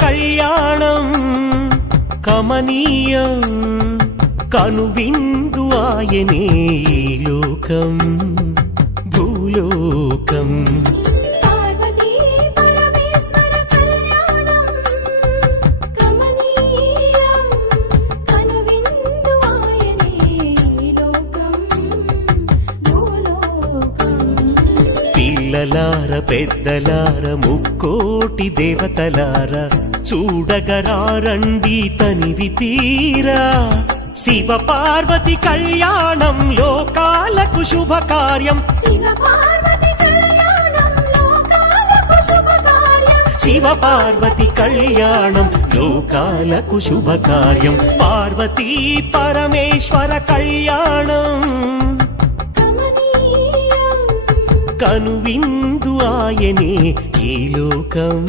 కళ్యాణం కమనీయం కనువిందు ఆయనే ఈ లోకం భూలోకం పిల్లలార పెద్దలార ముక్కోటి దేవతలార చూడగరారండి తనివి తీరా శివ పార్వతి కళ్యాణం లోకాలకు శుభకార్యం శివ పార్వతి కళ్యాణం లోకాలకు శుభకార్యం పార్వతీ పరమేశ్వర కళ్యాణం కనువిందు ఆయనే ఈ లోకం